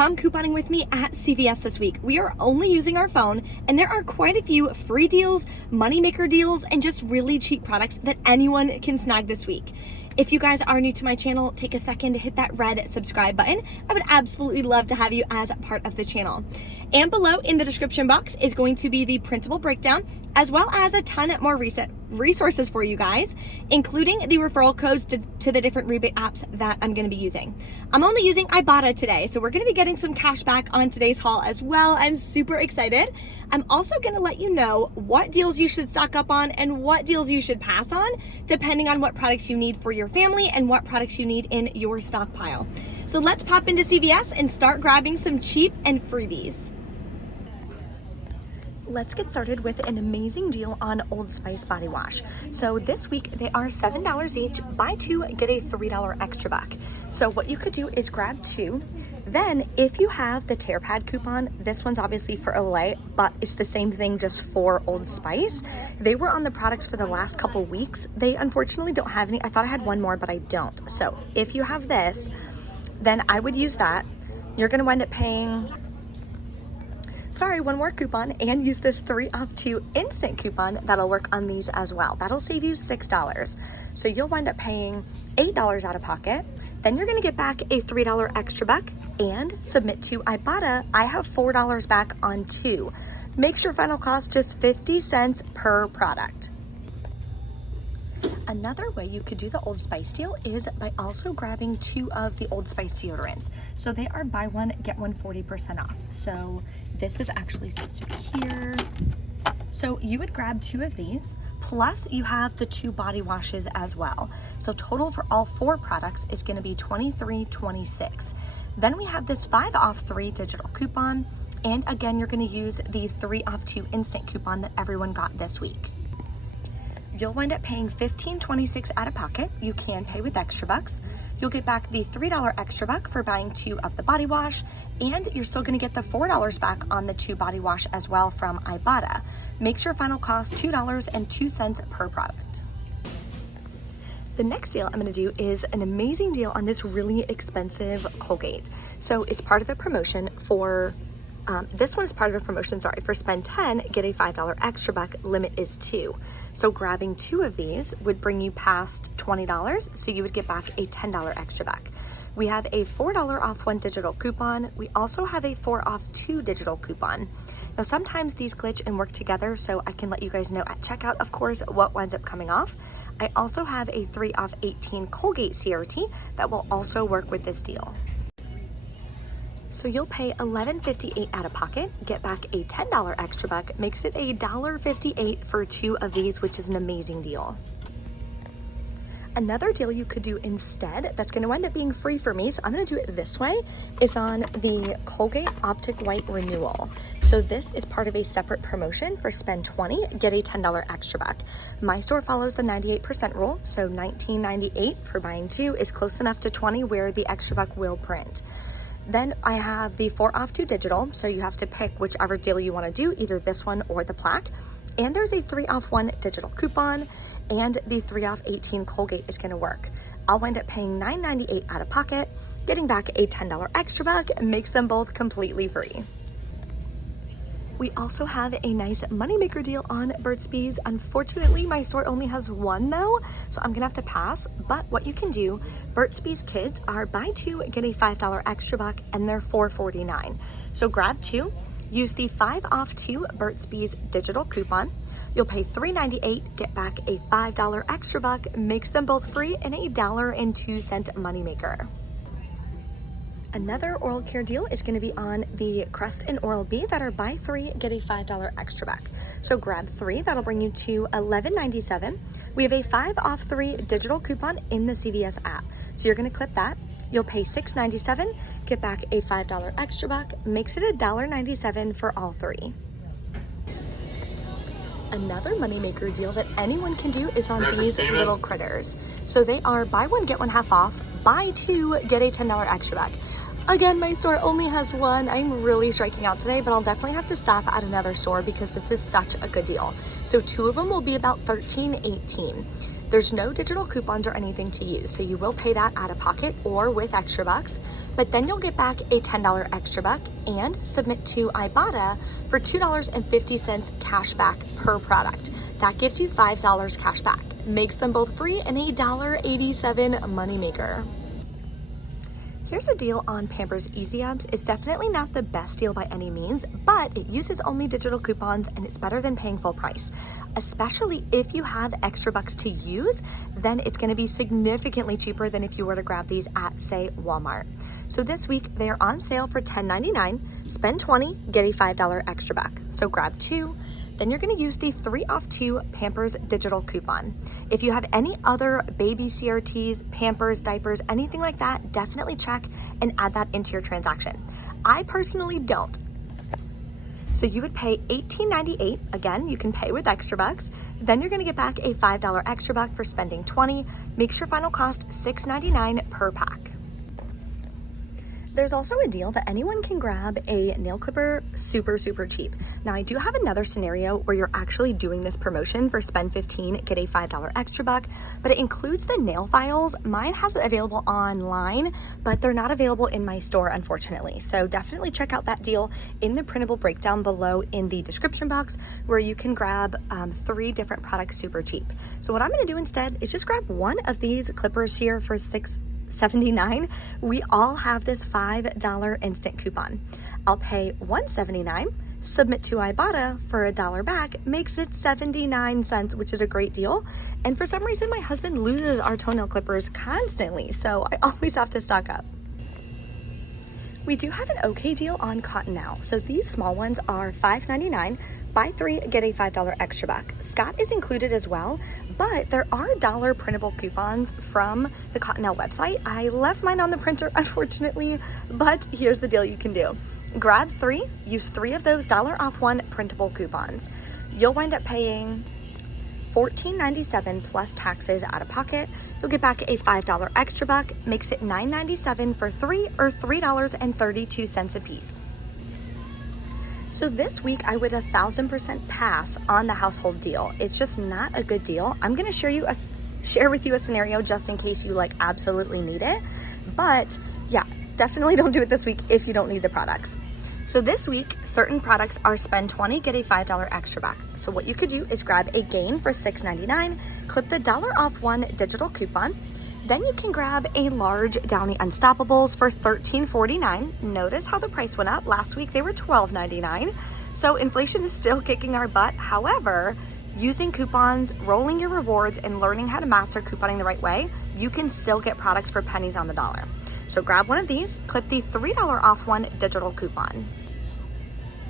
come couponing with me at CVS this week. We are only using our phone, and there are quite a few free deals, moneymaker deals, and just really cheap products that anyone can snag this week. If you guys are new to my channel, take a second to hit that red subscribe button. I would absolutely love to have you as part of the channel. And below in the description box is going to be the printable breakdown, as well as a ton more recent resources for you guys, including the referral codes to the different rebate apps that I'm going to be using. I'm only using Ibotta today, so we're going to be getting some cash back on today's haul as well. I'm super excited. I'm also going to let you know what deals you should stock up on and what deals you should pass on, depending on what products you need for your family and what products you need in your stockpile. So let's pop into CVS and start grabbing some cheap and freebies. Let's get started with an amazing deal on Old Spice body wash. So this week they are $7 each. Buy two, get a $3 extra buck. So what you could do is grab two. Then if you have the tear pad coupon, this one's obviously for Olay, but it's the same thing just for Old Spice. They were on the products for the last couple weeks. They unfortunately don't have any. I thought I had one more, but I don't. So if you have this, then I would use that. You're gonna wind up paying, one more coupon, and use this 3 off 2 instant coupon. That'll work on these as well. That'll save you $6. So you'll wind up paying $8 out of pocket. Then you're gonna get back a $3 extra buck and submit to Ibotta. I have $4 back on 2. Makes your final cost just 50 cents per product. Another way you could do the Old Spice deal is by also grabbing 2 of the Old Spice deodorants. So they are buy one, get one 40% off. So this is actually supposed to be here. So you would grab 2 of these, plus you have the 2 body washes as well. So total for all 4 products is gonna be $23.26. Then we have this 5 off 3 digital coupon. And again, you're gonna use the 3 off 2 instant coupon that everyone got this week. You'll wind up paying $15.26 out of pocket. You can pay with extra bucks. You'll get back the $3 extra buck for buying 2 of the body wash, and you're still gonna get the $4 back on the 2 body wash as well from Ibotta. Makes your final cost $2.02 per product. The next deal I'm gonna do is an amazing deal on this really expensive Colgate. So it's part of a promotion for this one is part of a promotion, for spend 10, get a $5 extra buck, limit is 2. So grabbing 2 of these would bring you past $20, so you would get back a $10 extra buck. We have a $4 off 1 digital coupon. We also have a 4 off 2 digital coupon. Now sometimes these glitch and work together, so I can let you guys know at checkout, of course, what winds up coming off. I also have a 3 off 18 Colgate CRT that will also work with this deal. So you'll pay $11.58 out of pocket, get back a $10 extra buck, makes it a $1.58 for 2 of these, which is an amazing deal. Another deal you could do instead that's going to wind up being free for me, so I'm going to do it this way, is on the Colgate Optic White Renewal. So this is part of a separate promotion for spend 20, get a $10 extra buck. My store follows the 98% rule, so $19.98 for buying 2 is close enough to 20 where the extra buck will print. Then I have the 4 off 2 digital, so you have to pick whichever deal you want to do, either this one or the plaque. And there's a 3 off 1 digital coupon, and the 3 off 18 Colgate is going to work. I'll wind up paying $9.98 out of pocket, getting back a $10 extra buck, makes them both completely free. We also have a nice moneymaker deal on Burt's Bees. Unfortunately, my store only has 1 though, so I'm gonna have to pass. But what you can do, Burt's Bees kids are buy 2, get a $5 extra buck, and they're $4.49. So grab 2, use the 5 off 2 Burt's Bees digital coupon. You'll pay $3.98, get back a $5 extra buck, makes them both free, and a $1.02 moneymaker. Another oral care deal is going to be on the Crest and Oral-B that are buy 3, get a $5 extra buck. So grab 3, that'll bring you to $11.97. We have a 5 off 3 digital coupon in the CVS app. So you're going to clip that. You'll pay $6.97, get back a $5 extra buck, makes it $1.97 for all 3. Another moneymaker deal that anyone can do is on these little critters. So they are buy 1, get 1 half off, buy 2, get a $10 extra buck. Again, my store only has 1. I'm really striking out today, but I'll definitely have to stop at another store because this is such a good deal. So 2 of them will be about $13.18. There's no digital coupons or anything to use, so you will pay that out of pocket or with extra bucks, but then you'll get back a $10 extra buck and submit to Ibotta for $2.50 cash back per product. That gives you $5 cash back. Makes them both free and a $1.87 moneymaker. Here's a deal on Pampers Easy Abs. It's definitely not the best deal by any means, but it uses only digital coupons and it's better than paying full price. Especially if you have extra bucks to use, then it's gonna be significantly cheaper than if you were to grab these at, say, Walmart. So this week, they are on sale for $10.99. Spend $20, get a $5 extra buck. So grab 2. Then you're gonna use the 3 off 2 Pampers digital coupon. If you have any other baby CRTs, Pampers, diapers, anything like that, definitely check and add that into your transaction. I personally don't. So you would pay $18.98. Again, you can pay with extra bucks. Then you're gonna get back a $5 extra buck for spending $20. Makes your final cost $6.99 per pack. There's also a deal that anyone can grab a nail clipper super cheap. Now I do have another scenario where you're actually doing this promotion for spend 15, get a $5 extra buck, but it includes the nail files. Mine has it available online, but they're not available in my store, unfortunately. So definitely check out that deal in the printable breakdown below in the description box where you can grab 3 different products super cheap. So what I'm gonna do instead is just grab one of these clippers here for $6.79. We all have this $5 instant coupon. I'll pay $1.79, submit to Ibotta for $1 back, makes it 79 cents, which is a great deal. And for some reason, my husband loses our toenail clippers constantly, so I always have to stock up. We do have an okay deal on Cottonelle. So these small ones are $5.99. Buy 3, get a $5 extra buck. Scott is included as well, but there are dollar printable coupons from the Cottonelle website. I left mine on the printer, unfortunately, but here's the deal you can do. Grab 3, use 3 of those $1 off 1 printable coupons. You'll wind up paying $14.97 plus taxes out of pocket. You'll get back a $5 extra buck, makes it $9.97 for 3 or $3.32 a piece. So this week I would 1000% pass on the household deal. It's just not a good deal. I'm gonna share with you a scenario just in case you like absolutely need it. But yeah, definitely don't do it this week if you don't need the products. So this week, certain products are spend 20, get a $5 extra back. So what you could do is grab a Gain for $6.99, clip the $1 off 1 digital coupon. Then you can grab a large Downy Unstoppables for $13.49. Notice how the price went up. Last week they were $12.99. So inflation is still kicking our butt. However, using coupons, rolling your rewards, and learning how to master couponing the right way, you can still get products for pennies on the dollar. So grab one of these, clip the $3 off 1 digital coupon.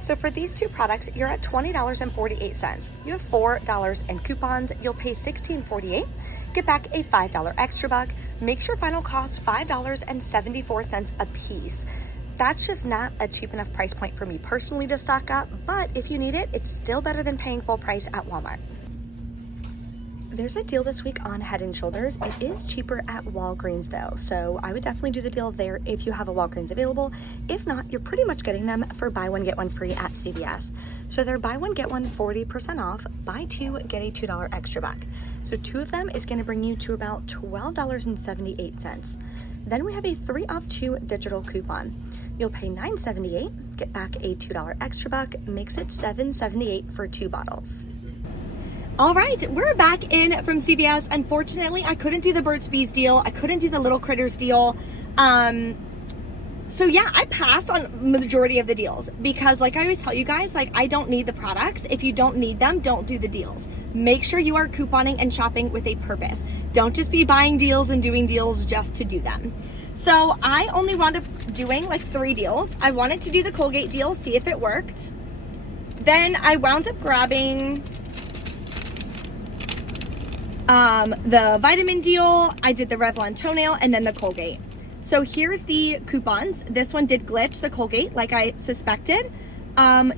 So for these 2 products, you're at $20.48. You have $4 in coupons. You'll pay $16.48. Get back a $5 extra buck. Makes your final cost $5.74 a piece. That's just not a cheap enough price point for me personally to stock up, but if you need it, it's still better than paying full price at Walmart. There's a deal this week on Head & Shoulders. It is cheaper at Walgreens though, so I would definitely do the deal there if you have a Walgreens available. If not, you're pretty much getting them for buy one, get one free at CVS. So they're buy one, get one 40% off, buy 2, get a $2 extra back. So 2 of them is gonna bring you to about $12.78. Then we have a 3 off 2 digital coupon. You'll pay $9.78, get back a $2 extra buck, makes it $7.78 for 2 bottles. All right, we're back in from CVS. Unfortunately, I couldn't do the Burt's Bees deal. I couldn't do the Little Critters deal. So yeah, I passed on majority of the deals because like I always tell you guys, like I don't need the products. If you don't need them, don't do the deals. Make sure you are couponing and shopping with a purpose. Don't just be buying deals and doing deals just to do them. So I only wound up doing like 3 deals. I wanted to do the Colgate deal, see if it worked. Then I wound up grabbing the vitamin deal, I did the Revlon toenail, and then the Colgate. So here's the coupons. This one did glitch, the Colgate, like I suspected.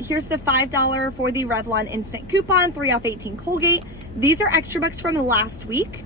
Here's the $5 for the Revlon instant coupon, 3 off 18 Colgate. These are extra bucks from last week.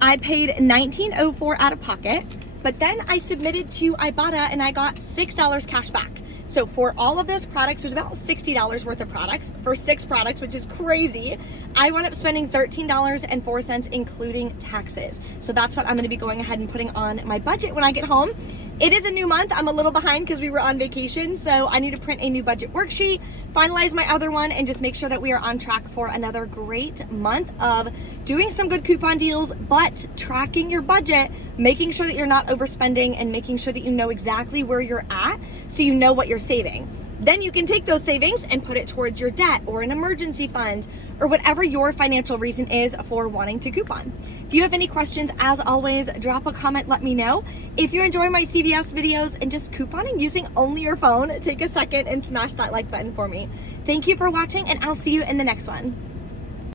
I paid $19.04 out of pocket, but then I submitted to Ibotta and I got $6 cash back. So for all of those products, there's about $60 worth of products for 6 products, which is crazy. I wound up spending $13.04, including taxes. So that's what I'm gonna be going ahead and putting on my budget when I get home. It is a new month. I'm a little behind because we were on vacation, so I need to print a new budget worksheet, finalize my other one, and just make sure that we are on track for another great month of doing some good coupon deals, but tracking your budget, making sure that you're not overspending, and making sure that you know exactly where you're at so you know what you're saving. Then you can take those savings and put it towards your debt or an emergency fund or whatever your financial reason is for wanting to coupon. If you have any questions, as always, drop a comment, let me know. If you're enjoying my CVS videos and just couponing using only your phone, take a second and smash that like button for me. Thank you for watching, and I'll see you in the next one.